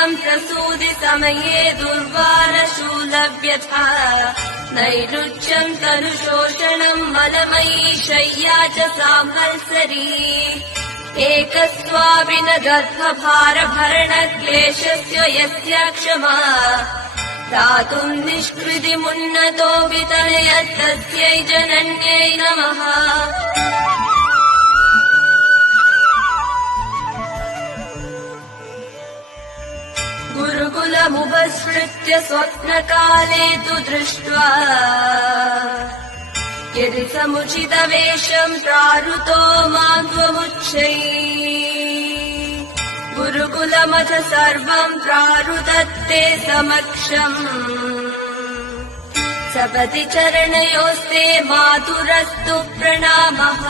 बाल्यम् प्रसूति समये दुर्वारशूलव्यथा नैरुच्यम् तनुशोषणम् मलमयी शय्या च साम्वत्सरी एकस्त्वाविन गर्भभारभरणक्लेशस्य यस्य क्षमा दातुम् निष्कृतिमुन्नतो वितनयत्तस्यै जनन्यै नमः। गुरुकुलमुपसृत्य स्वप्नकाले तु दृष्ट्वा यदि समुचितवेषम् प्रारुतो मां त्वमुच्चैः गुरुकुलमथ सर्वम् प्रारुदत्ते समक्षम् सपदि चरणयोस्ते मातुरस्तु प्रणामः।